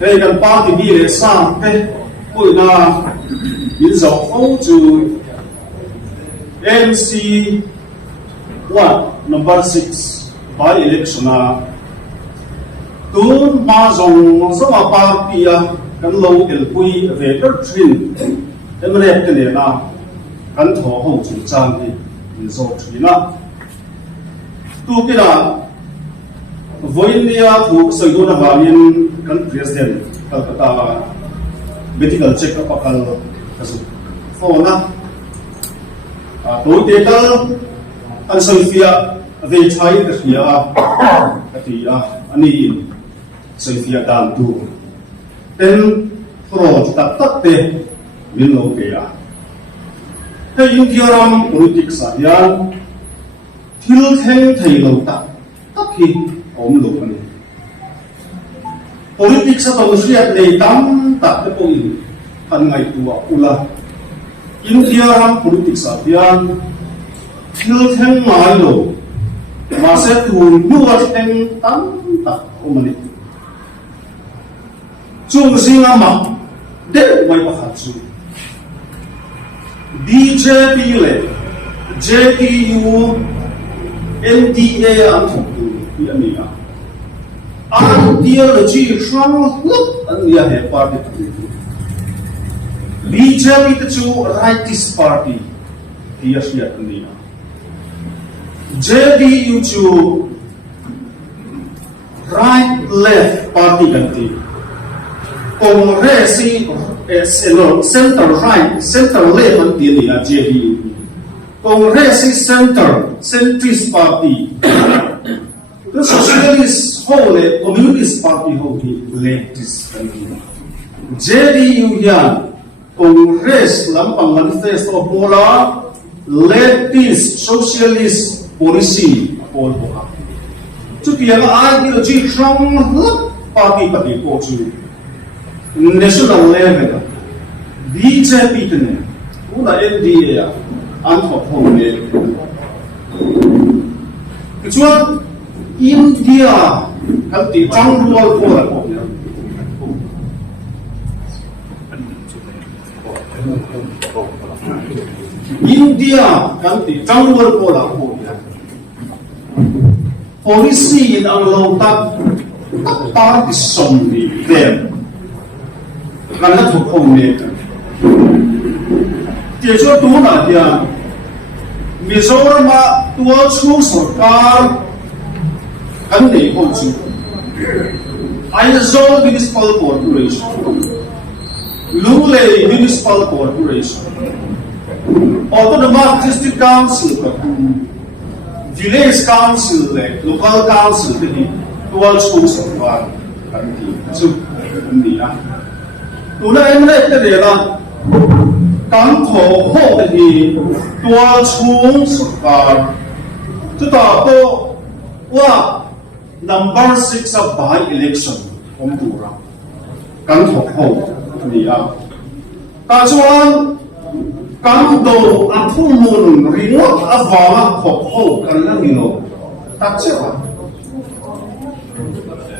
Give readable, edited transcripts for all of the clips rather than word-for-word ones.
đây gần ba thì đi để sang thế bụi na biến dọc phong trừ MC 1 number 6 by election na tuôn ma dòng rất là party à kan lâu el pui về các trin em rep cái này na kan thọ hậu chủ trang thì zo trin na tu cái là với nia thu sợi đô na vanin kan president Calcutta medical check up akal kasu phone na tối tế ta anh Sophia về trái cái gì cái gì anh ấy Sophia đàn tu tên pro tắc tắc tê min lâu kaya hay India ram politics yan thiếu thêm thầy lâu tắc tắc khi ôm lâu này politics sa tông siat này tam tắc cái bôi anh ngày tua ula India ram politics yan thiếu thêm mai lâu mà sẽ tuôn nuốt thêm tam tắc ôm này chung sinh ama để mai bắt hạt BJP le JDU NDA an thuộc tu ya mi an ideology strong look an ya he party BJP the chu rightist party dia sia ni JDU chu right left party ganti Congress center right center left and the JDU Congress centrist party the socialist whole communist party whole leftist JDU yan Congress lampang manifesto pola leftist socialist policy all boka chu piang ideology strong party po chu national level BJP tene una NDA an thuộc home ne chuan India kan ti chang rual ko la ko India kan ti chang rual ko la ko policy in ang lo tak party som ni them kan la thuộc home ne Dia cho tu na dia Mizoram ma tua chu sarkar kan nei ho chu Aizawl Municipal Corporation Lule Municipal Corporation Autonomous District Council Village Council Local Council tua chu sarkar kan ti chu ni na tu na em le te de la Cán thổ hộ thì tua chung sarkar tuta to wa number 6 of by election om tura cán thổ hộ thì ta chuan cán do a thu mun ringot avama thổ hộ kan la ngino ta chewa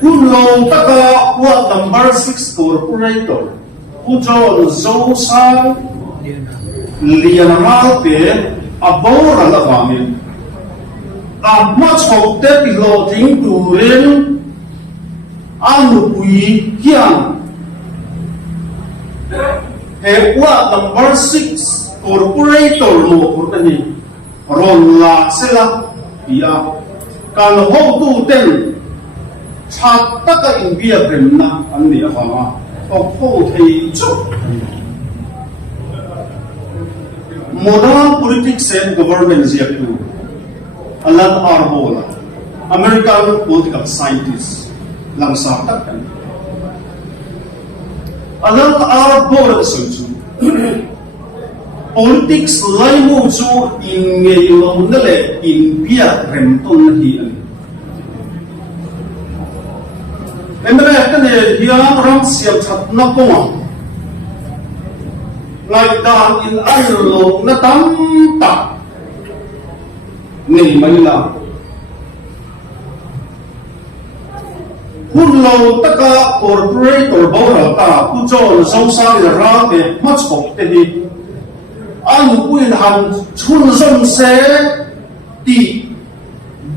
kun lo taka wa number 6 corporator ujo zo sang liền hao tiền abora la vamin amma chok te pilo ting tu ren anu pui hian he wa number 6 corporator mo purtani ron la sela ia kan ho tu ten chat taka in bia bremna an ni afama ok ho thei chu Modern politics and government is yet to Alan Arbola, American political scientist, lang sa takkan. Alan Arbola so politics lai mo chu in ngayon nale in pia remton na hiyan. Emre kan hiyan ram siyam chat na po Ngay dan in along na tamta ni Manila hun lo taka corporator bawra ta ku chon song sa ni ra te much of te hi an puin han chun zong se ti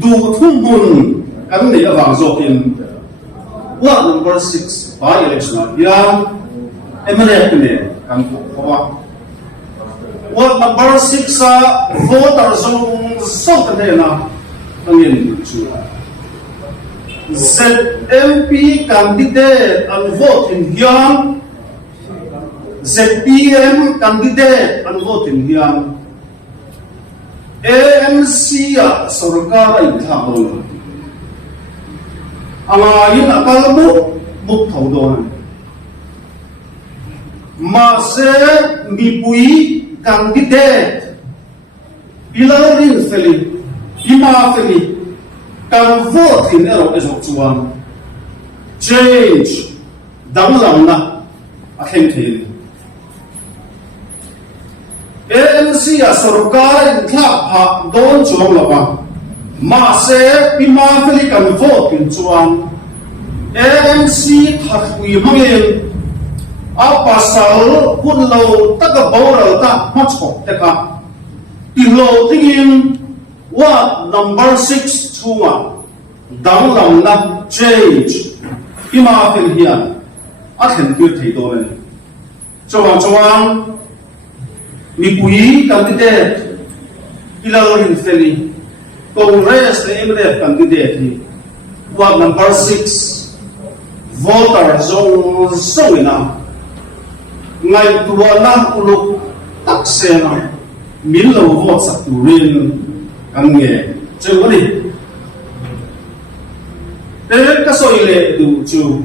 du thum bun kan ni awang zo in what number 6 by election ya emanate ne kan ko what number 6 voter zong so te na angin chu ZMP candidate and vote in Hyang, ZPM candidate and vote in Hyang, ANC sarkar ay thakol. Ang ayon akal mo mukhaw doon. Mase mipui candidate, ilarin feli, ima feli. Kan vote in ero esok chuan change dang lang na a khem thei ANC sarkar in thak pha don chuang lawa ma se pima feli kan vote in chuan ANC thakui mangin a pasal hun lo taka boral ta machok teka tilo tingin what number 6 chunga dang lam na change ima fel hian a thlen tir thei do le chawang mi pui candidate ilarin feli congress the MDF candidate hi what number 6 voter zong songina ngai tuana uluk taksena min lo vote sa turin kan nge chewani ka soile du chu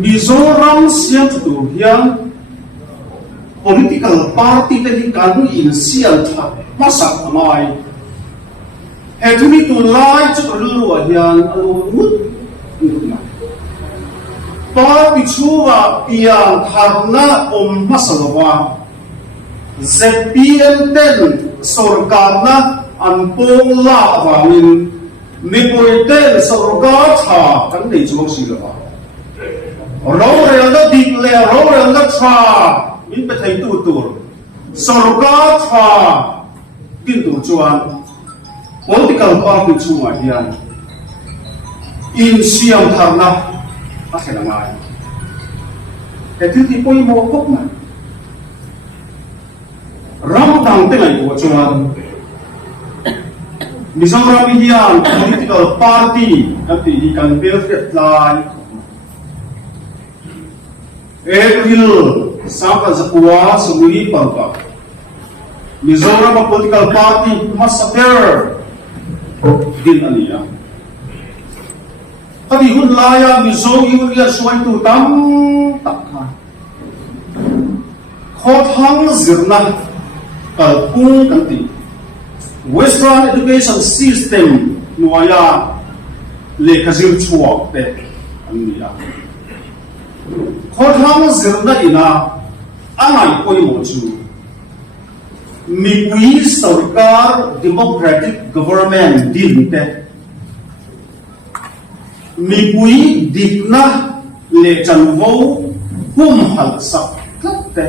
Mizoram siam tu hiang political party te hi kan in sial tha masak amai he tu ni tu lai chu ru hian alu mut na pa pi chu wa pian tharna masalawa ZPM ten sarkar na an pong la awangin Nipoitel sarkar tha kan nei chu si la rorel na dik le rorel na tha min pe thai tu tur sarkar tha kin tu chuan political party chu ma hian in siam tharna a khena ngai he tu ti poi mo kop na ram tang te ngai ko chuan Mizoram hian political party tapi di kan perfect line April sampai sebuah semui pangka Mizoram political party massacre din ania tadi hun laya Mizo Union suai tu tam takha khothang zirna kalpung kanti Western education system nuaya le kazir chuak te ania khothang zirna ina angai koi mo chu mi sarkar democratic government din te mi dikna le chanvo hum hal sak te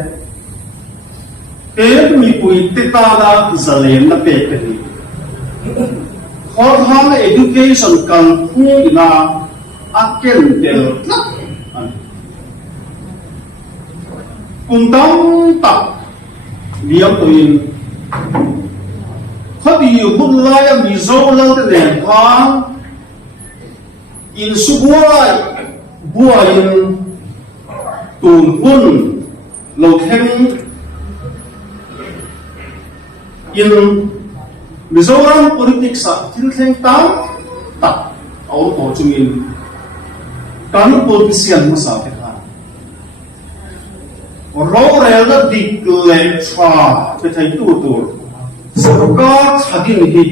mi titada zalen na pe ni khothang education kan pu ina aken del kundang tak liam tuin khadi hulaya mizo lang te khang in subuai buain tun hun lo theng in Mizoram politics sa thiltheng tam tak au ko chungin kan politician mo sa te kha rorel na declare tra pe thai tu sarkar thadin hi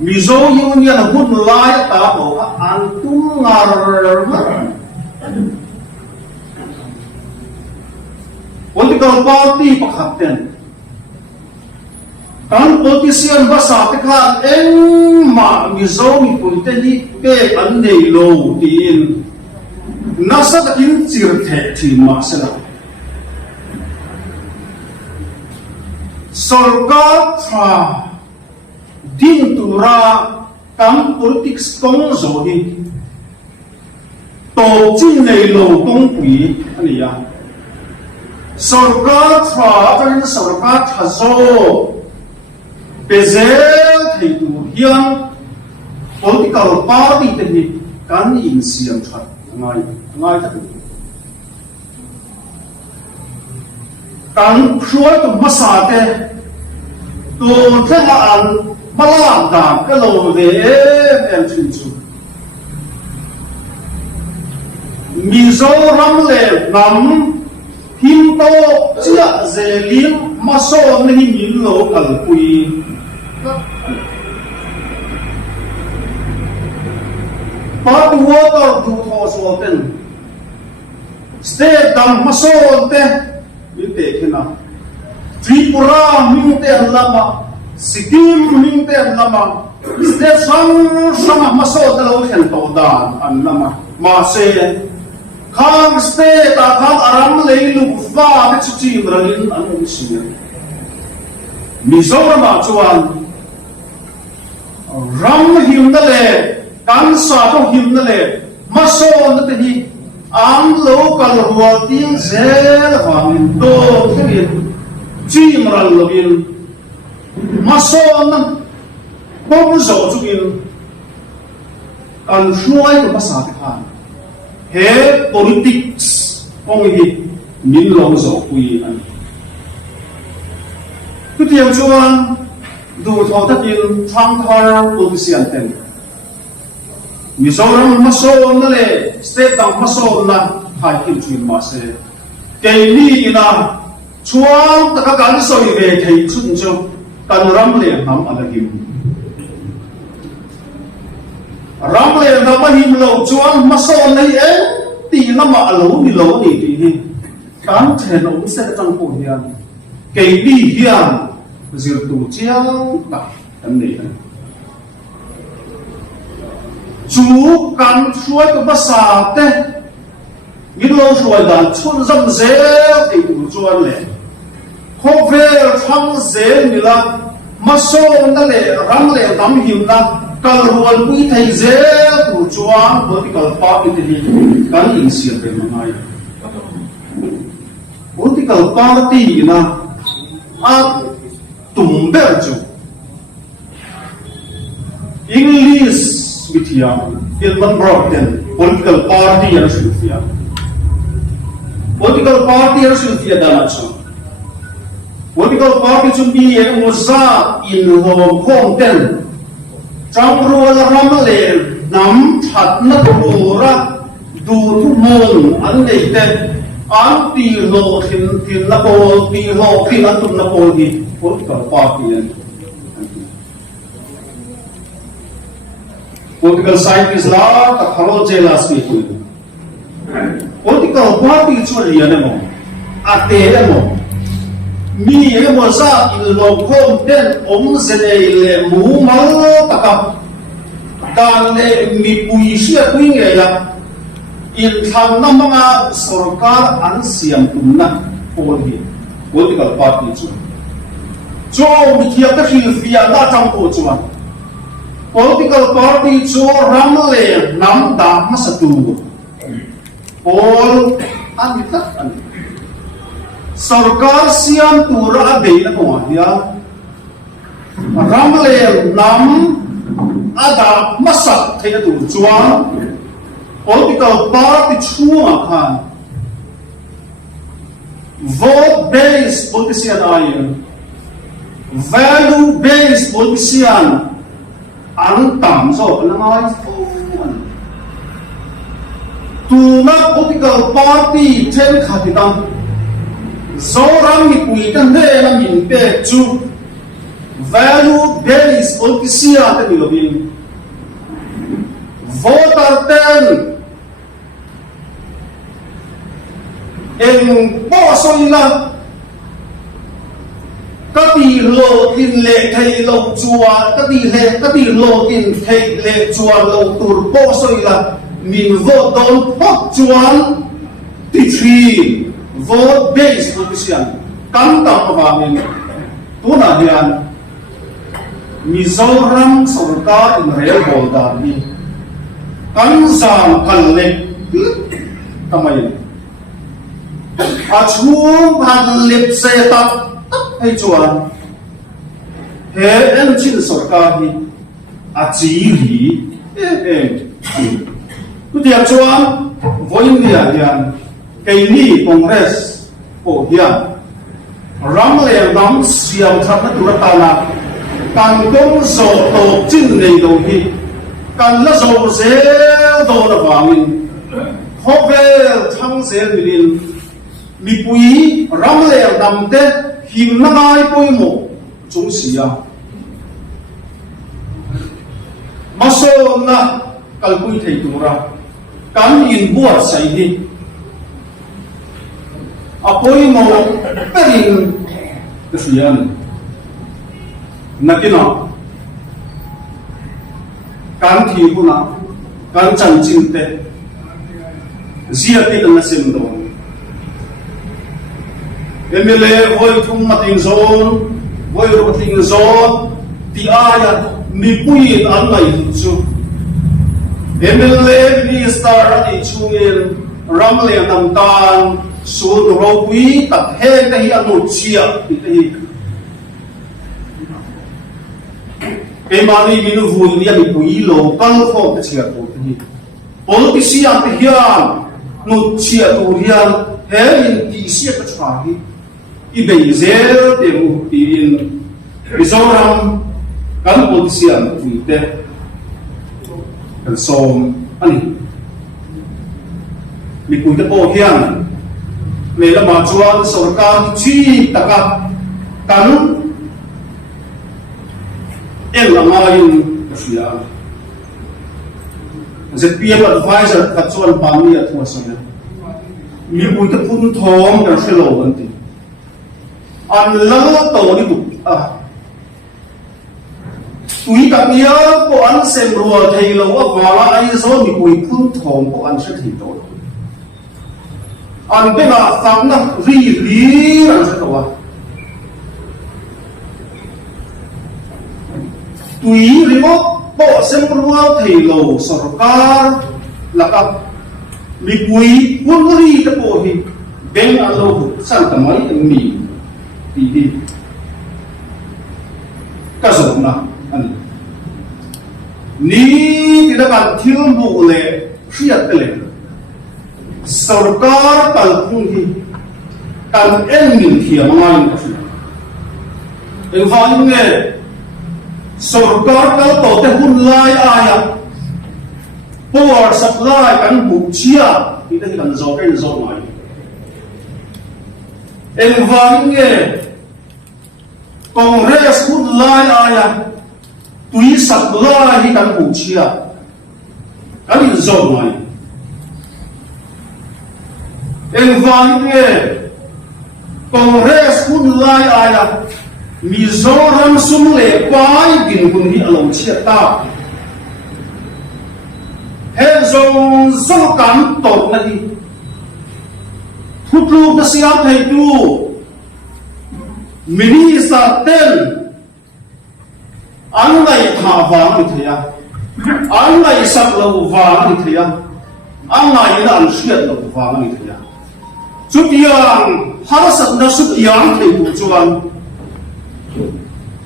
Mizo Union hun lai ta o antum ngar political party pakhaten kan politician basa te khan ma mi zo mi pun te ni ke an nei lo tin nasa takin chir the thi ma sala sarkar tha din tura kan politics kong zo hi to chin nei lo kong pui ani ya sarkar tha kan sarkar tha zo bezel thei tu hiang political party te ni kan in siam that ngai ta kan khuai tu masa te tu thanga an malam da ka lo ve em chin chu Mizoram le nam him to chia zelim maso ni min lo kal pui But water do thos open. Stay down masote. You take him up. Tripura minte lama. Sikkim minte lama. Stay some masote lo hen to dan an lama. Mase. Kang stay ta kang aram leilu fa mit chi bralin an usia. Mizoram chuan. Ram him dale. Kan sa to him na le maso na te hi ang local ruating zel hamin do thirin chimral lovin maso na bom zo chugin kan hruai ko basa te khan he politics ong hi min lo zo pui an tu tiang chuan du tho takin thang thar politician ten Mizoram maso na le state bank maso na hai kim ma se kei ni na chuang ta ka kan so i ve thei chun chu kan ram le nam ala kim ram le nam him lo chuang maso nei e ti na ma lo ni lo ni ti ni kan chen lo se ka tang ko hian kei ni hian zir tu chiang ta kan nei chú kan suy cái bát sa te, những lâu suy đàn chun dâm dễ thì cũng chuan lệ, khó về thăng dễ như là maso na lệ răng lệ nắm hiểm na, kalau ruan quý thầy dễ cũng chuan bởi vì kalau party thì kan in siam về mà ngay, political party na, tum bel chu, English with young, Ilman Brockton, political party and Sylvia. Political party and Sylvia Danacho. Political party should be a Musa in Hong Kong ten. Trangrual Ramale, Nam Tat Natura, do to moon, undated, anti law in Napoli, the law, Pilatum Napoli, political party and political scientists la ta khalo jela smi ku political party churi ane mo ate mo mi e mo sa in lo khom ten om zele le mu mal takap kan le mi pui sia kuin nge ya in tham na mga sarkar an siam tumna political party chu cho mi kia ta khil fia da chang ko chuan political party chu ramle nam da masatu all anitat an sarkar siam tura be na ko ya ramle nam ada masak thai tu chuan political party chu khan vote based politician ayin value based politician ang tam so na ngai tu na political party chen khatitam so ram ni pui kan de na min pe chu value based politician te ni lobin voter ten en po so ila ka ti lo tin le thei lo chua ka ti lo tin thei le chua lo tur po soi la min vote don phok chuan ti thi vote base position kan ta pa min tu na hian Mizoram sarkar in rel bol da ni kan zam kan le kamai a chung han lip se ta hay chuan he en chin sarkar hi a chi hi tu dia chuan voin dia hian cái ni congress po hian ram le dam siam thak na tur ta na kan công zo to chin nei do hi kan la zo zel do na wangin hovel thang zel milin mi pui ram le dam te him na ngai poi mo chung sia maso na kalpui thei tura kan in buat sai hi apoi mo perin kesian nakina kan thi puna kan chan chin te zia te na sem do emele voi thum mating zone voi roting zone ti aya mi pui an mai chu emele ni star ati chungin ramle nam tan su ro pui tak he te hi anu chia ti te hi Emani minu vui ni ami pui lo kal kho te chia to ni politician te hian no chia to hian he in ti sia ka chha hi I be zel te mu ti in Mizoram kan politician pui te kan som ani mi pui te po hian me la ma chuan sarkar chi taka kan el amayin sia ZPM advisor katsuan pami at wasana mi pui te pun thom ka selo anti an la to ni bu tui ka nia ko an sem ruwa thei lo awala ai zo mi pui pun thom ko an se thei to an be na sam na ri an se to tùy remote bộ xem ruộng thầy lầu sarkar laka mi quý quân ri ta bộ hi bên ăn lâu sang tầm mấy mi đi cái gì na anh ni thì đã bạn thiếu bộ lệ phiệt lệ sarkar cần không hi cần em mình thiềm ngay em hỏi nghe sarkar kal to te hun lai aya power supply kan bu chia ti te kan zo ken zo mai en vang nge congress hun lai aya tui supply hi kan bu chia kan zo mai en vang nge congress hun lai aya Mizoram sum le pai bin kun hi alo chia ta he zong zo kan to na hi thutlu na siam thei tu mini sa ten an lai tha wa ni thia an lai sak lo wa ni thia an lai na an siat lo wa ni thia chu tiang har sat na su tiang thei tu chuan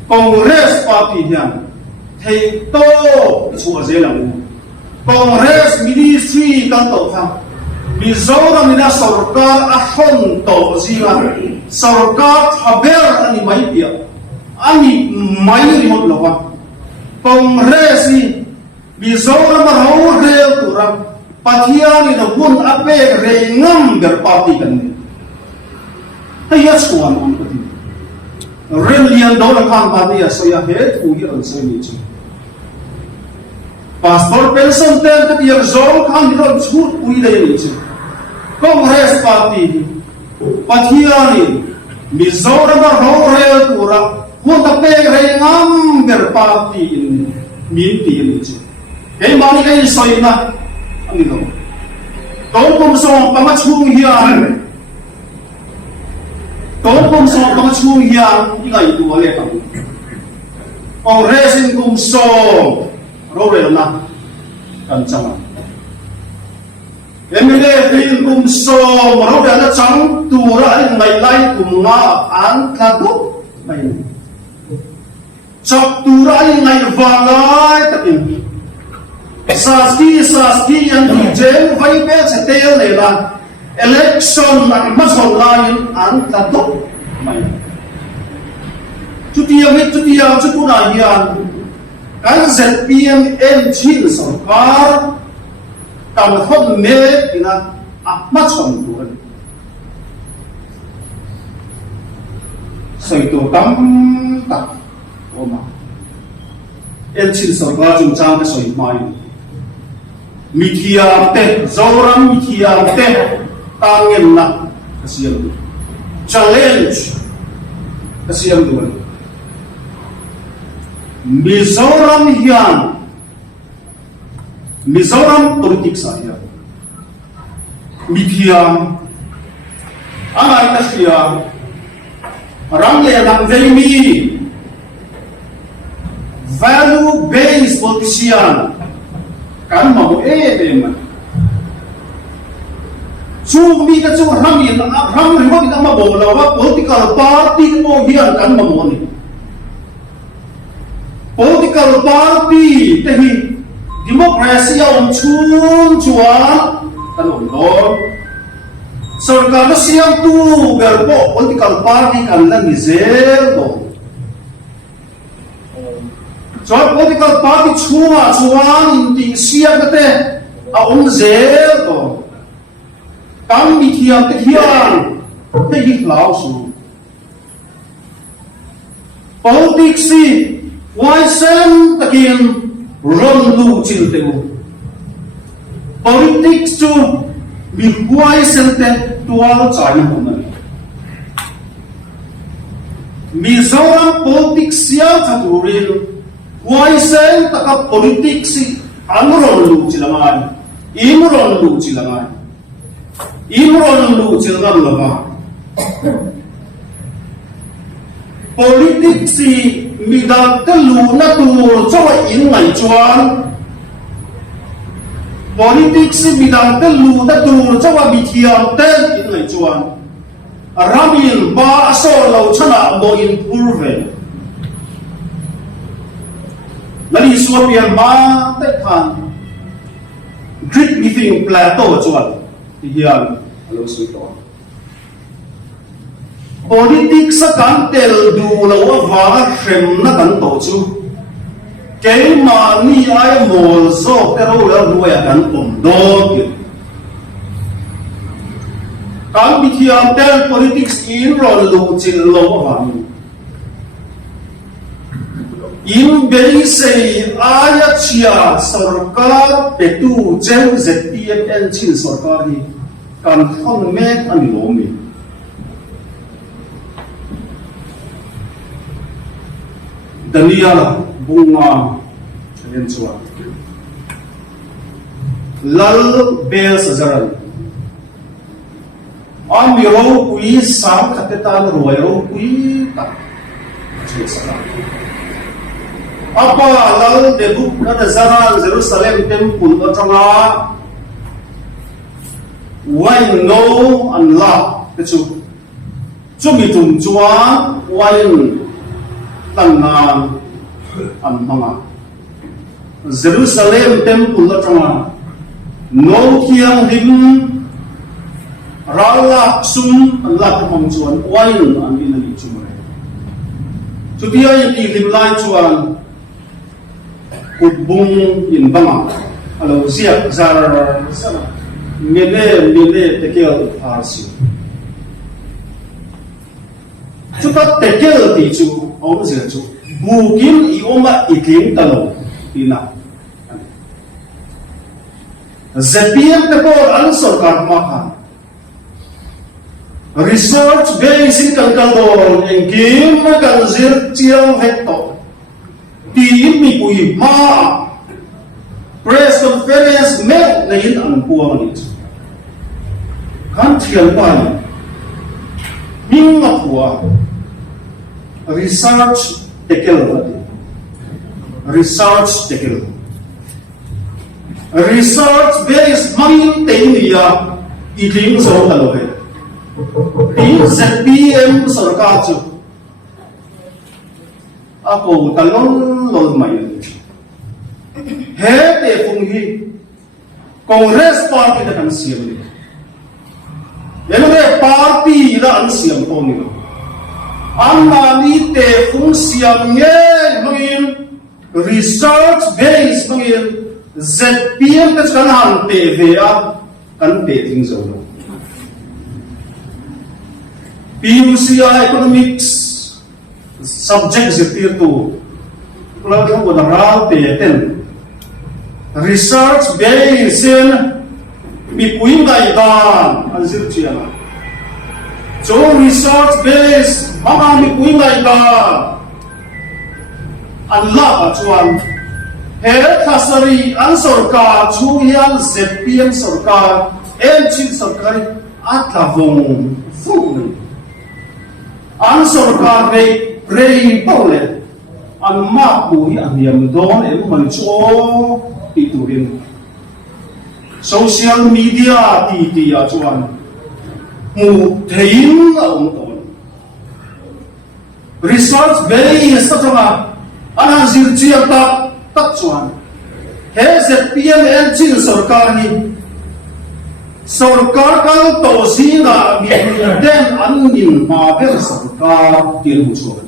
Congress party hian thei to chu azelang Congress ministry kan to tha Mizoram ina sarkar a hon to zinga sarkar haber ani mai pia ani mai remote lawa Congress ni Mizoram ro rel turam pathiani na gun ape rengam ber party kan ni hayat suan on ko $1 million kan pati so ya het ugi an so ni chu pastor pension ten ta year zone kan ni ron chu ui dai ni chu Congress party pathiani Mizoram ro rel tura khuôn tập bê rây ngắm berparti in miên tiền chứ cái mà cái soi na anh đi đâu tổ công song bằng chung hiền tổ công song bằng chung hiền cái ngày tụi lệ tao ông racing công song rồi na cần chăng em nghe tin công song rồi na chăng tụi ra ngày lai cùng na ăn khát đốt mày chọc tụi ra ngày vàng lại tất nhiên Saski yang dijen vai pe setel ne la election an mason lain an tato mai chutiang chutuna hian kan ZPM en chin sarkar tam khon me ina mason tuan sai to tam tak oma en chin sarkar chung chang ka soi mai Mithiam te, zoram mithiam te, tangin na kasiyam doon. Challenge kasiyam doon. Mizoram politik saya. Mithiam, angay kasiyam, ramle ng velmi, value-based politician. Kan mau man mi ka chu ram ri kita ma bo la wa political party mo hian kan mo ni political party te hi democracy on chuan kan on sarkar na siang tu berpo political party kan la ni zel do Soal political party chuan in siang kate a zel to kam mithiam te hian te hi lau su politics si wai sem takin ron lu chin te politics chu mi wai sem te tual chai na hon Mizoram politics sia chaturin why sen taka politics si amuron lu chilangan imuron lu chilangan lama politics si midang telu na tur chawa in ngai chuan politics si midang telu na tur chawa mithiam ten in ngai chuan ramin ba so lo chana mo in purve Nali suapian ma te khan grid meeting plateau chuan hian alo sui to politics sa kan tel du lo wa hrem na kan to chu ke ma ni ai mol zo te ro la ruya kan do kan bi thiam tel politics in ro lu chin lo wa in beli sei aya chia sarkar petu chen ZPM en chin sarkar hi kan khon me ani lo mi dania bunga en chua lal bel sazaran amiro kui sam khatetan royo kui ta chesara apa lal debu na zara Jerusalem temple atanga wine no and la chu mi tum chua wine tanna an manga Jerusalem temple atanga no kiang dim rala sum la pom chuan wine an in li chumre chu dia yi lim lai chuan Kubung in bama alo ziak zar sana mele tekel farsi chuta tekel ti chu om zia chu bukin I oma iking talo ina ZPM te por an sarkar ma khan research based kan don engkim kan zir chiang hecto ti mi pui ma press conference met na yin an puang ni kan thian pa ni nga puwa research tekel research based mangin teinia idling so talo he ZPM sarkar chu ako talon lol mai he te phung hi congress party da kan siam ni yelo re party da an siam ko ni amma ni te phung siam nge mangin research based mangin ZPM ka kan han te ve a kan te thing zo PUCI economics subject zipir tu kalau kamu dah ral ten research based mi puing gaidan anzir ciana so research based mama mi puing gaidan Allah acuan he khasari an sarkar chu yang ZPM sarkar elchin sarkar atlavong fung an sarkar rei pole an ma pui an yam don em man cho iturin social media ti a chuan mu thein a ton research based satama an zir chia tak chuan he ZPM elchin sarkar ni sarkar kan to sina mi den an nin ma ber sarkar tir chuan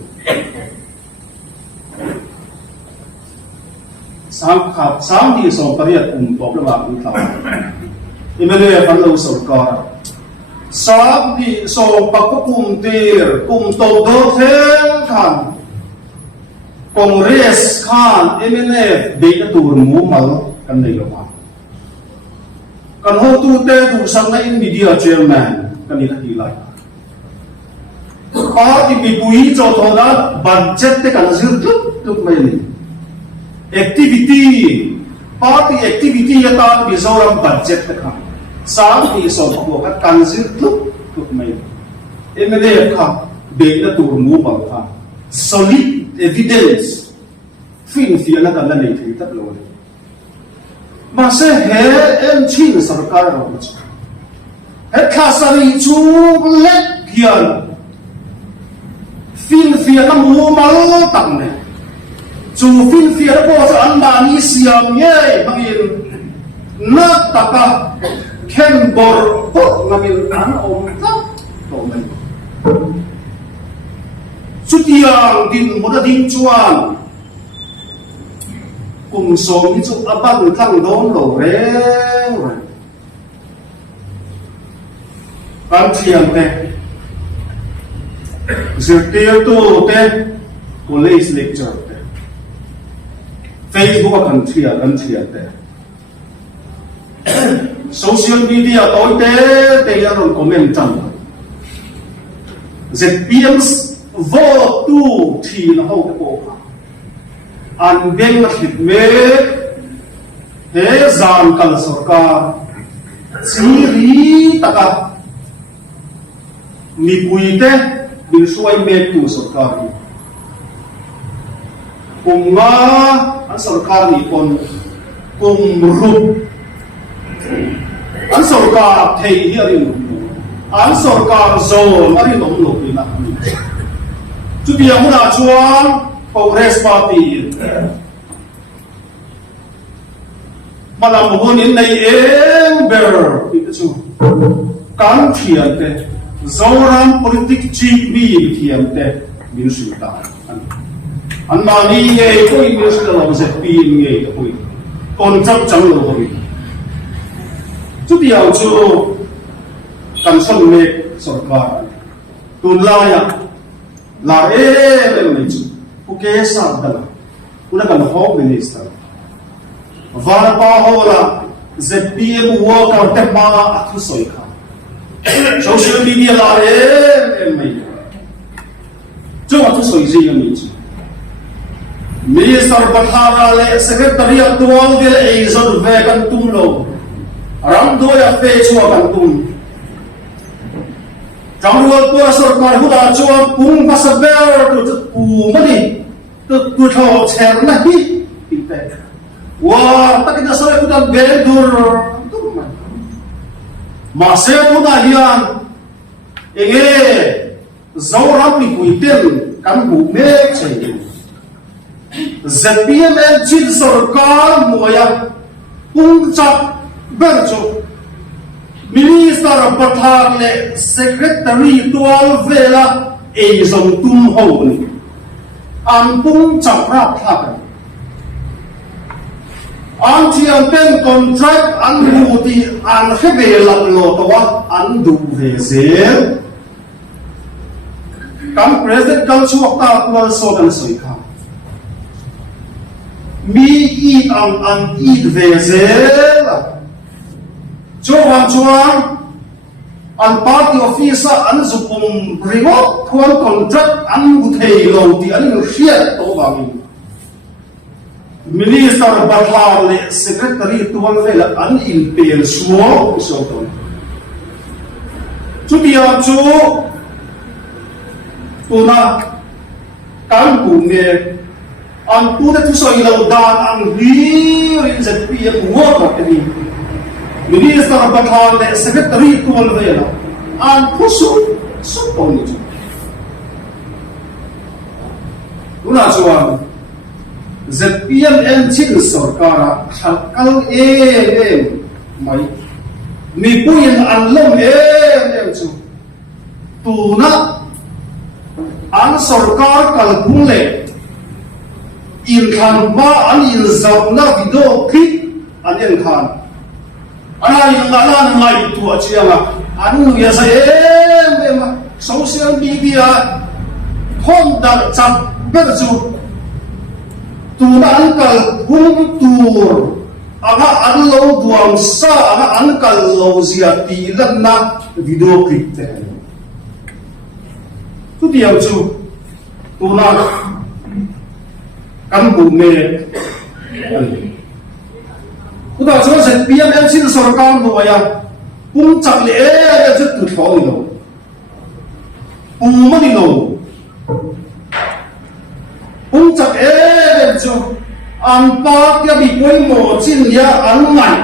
sam di so pariat problema ta imele kan lo sarkar sam di so pakum tir kum to do them kan Congress kan MNF de tur mu mal kan nei lo kan ho tu te du sang na in media chairman kan ni lai party bi pui cho tho da budget te kan zir tuk mai ni activity party activity ya ta bi zo ram budget te kha sang ti so ko ka kan zir tuk mai MNF kha de tur mu mal kha solid evidence fin na kan nei thi tat lo mà sẽ hệ em chín sarkar rồi hệ khasari chu lek kian fin fia na mu mal tang ne chu fin fia na po sa an ba ni siam ye mangin na taka ken bor po ngin an om ta to men chu tiang din mo da ding chuan cùng số những chỗ áp bắt thằng đón đổ ré rồi ban chiang này giờ tiêu tu thế college lecture thế Facebook cần thiệt thế social media tối thế là rồi comment chẳng ZPM vô tu thì nó hậu cái bộ an beng khit me he zan kal sarkar siri taka mi puite bil suai me tu sarkar ni kumma an sarkar ni kon kumrup an sarkar thei hi arin an sarkar zon arin om lo ina chu bia mu na chuan Congress Party malam hon in nei ber itu kan thian te zoram politik chief bi thian te min sulta an mani nge ko in sulta se pi nge ko kon chap chang lo ko chu biao chu kan son me sarkar tun la ya la ni chu Puke sabdala, una kan home minister. Varpa hola, ZPM worker te ma atu soika. social media la em mai cho tu soi ji mi chi minister Bathara le secretary actual de azon ve kan tum lo ram do ya fe chua kan tum Jamruat tu sarkar hula chua pung pasaber tu pu mani tu tho cher na hi pite wa takina sare ku dan be dur tu ma se tu na hian enge zawram ni kuiten kan bu me chei ZPM chin sarkar moya pung chak ber chu Minister Bathar le Secretary Tual Vela Azon Tum Ho ni An Pung Chak Rap Thak An Thiam Pen Contract An Buti An Hebe Lap Lo Tawa An Du Ve Zel Kam President Kal Chuak Ta Tual So Dan Soi Kha Mi Eat An Eat Ve Zel Chuang an party officer an zupum remote thuan contract an guthei lo ti an riat to bang minister Bathar le secretary tuan vela an in pel suo so ton chu dia chu tuna kan ku ne an tu de tu soi lo dan an hi in ZPM wo ka ni Minister Bathar le secretary tuan vela an pusu suponi tu una chuan ZPM en chin sarkara khalkal mai mi puin an lom chu tuna an sarkar kal phungle in khan ma an in zawna video clip an en khan ana yung ala ngai tu achianga anu ya sa social media honda chap berju tu an kal hum tur aga anlo duam sa aga an kal lo zia ti lanna video clip te tu diam chu tu na kan bu me Kuda so ZPM chin sarkar no ya pung chak le chu tu tho ni lo pung ma ni lo pung chak chu an pa kya bi koi mo chin ya an ngai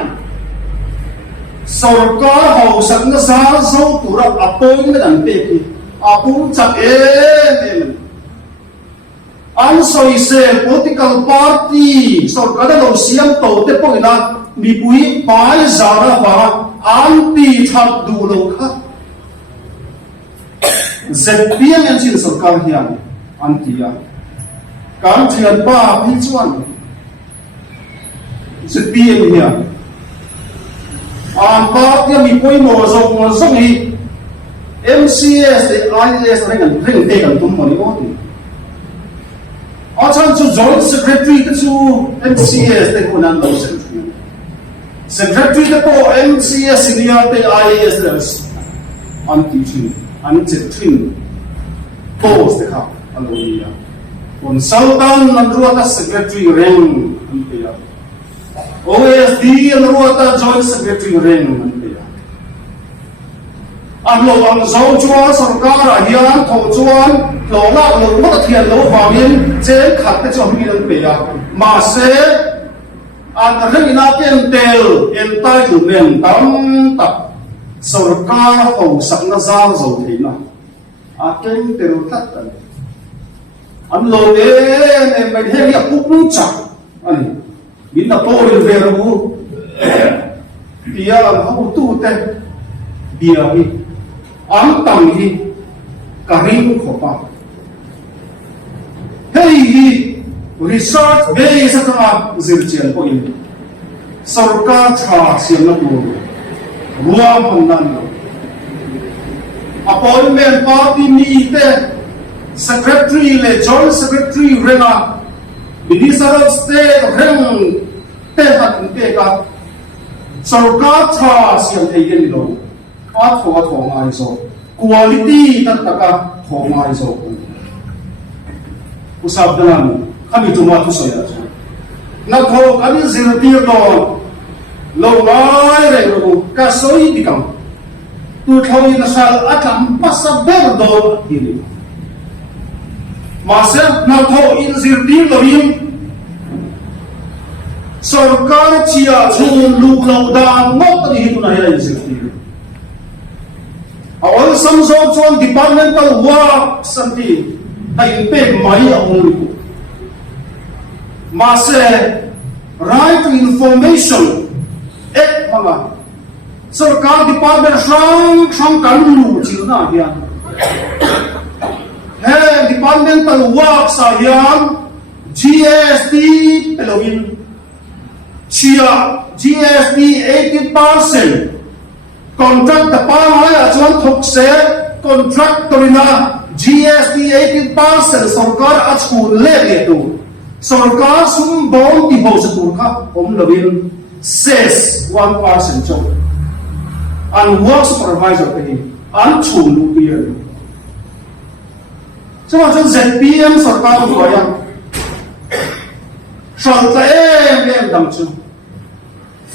sarkar ho sak na sa so tu ra apoi na dan pe ki a pung chak an soi se political party sarkar da lo siam to te po ina mi pui pai zara ba an ti thap du lo kha ZPM en chin sarkar hian an ti ya kan chian pa phi chuan ZPM hian an pa ya mi pui mo zo hi MCS de IS ring te kan tum mo ni o ti Achan to joint secretary to MCS te kunan lo secretary to MCS senior te IAS an teaching an teaching post te kha alonia consultant an ruata secretary ring an te ya OSD an ruata joint secretary ring an te ya an lo ang zo chuan sarkar a hian tho chuan lo la lo ma thian lo wangin chen khat te chom mi an pe ya ma se an rengina pen tel en tai tu men tam tak sarkar ho sak na za zo theina a ken tel tat an lo en mai he ya pu cha ani min na po ri ver bu dia ho tu te dia hi an tam hi ka ring kho pa hey research base ka zirchian po in sarkar tha siam na tu ruam hannan appointment party mi te secretary le joint secretary renga minister of state reng te hat te ka sarkar tha siam thei gen lo thọ ngai zo quality ta taka thọ ngai zo usab dalam kami cuma tu saya na tho kami zirtir do lo ngai re ro ka soi dikam tu thoi na sal atam pasaber do ini masa na tho in zirtir lo im सरकार चिया झूम लुकलौदा मत नहीं तो नहीं रही सकती और समझो जो डिपार्टमेंटल वर्क संति ताइन पे माई अमूल को मासे राइट टू इंफॉर्मेशन एक मांगा सरकार डिपार्टमेंट संग कानून चिरना गया है डिपार्टमेंटल वर्क साहियान GST पेलोइन chia GST 80% contract the palm haya chuan thok se contract torina GST 80% sarkar achku le tu sarkar sum bom ti ho se tur kha om lovin ses 1% cho an work supervisor pe an chu lu pi so chuan ZPM sarkar ko ya sarta em dam chu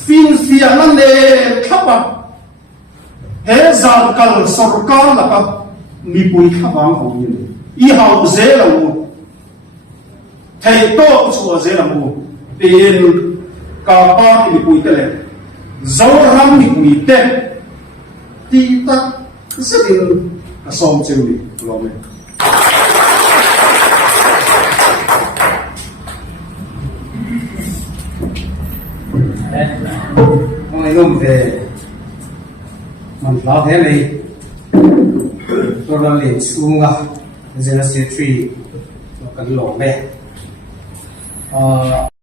fin fia nan le khapa he zal kal sarkar la ka mi pui khawang ho ni I hau ze la mu thai to chu ze la mu pen ka pa mi pui te le zo ram mi pui te ti ta sedin ka som cheu ni lo me Ngày hôm về mình lao thế này tôi là liền xuống à giờ là sẽ truy cần lỗ bè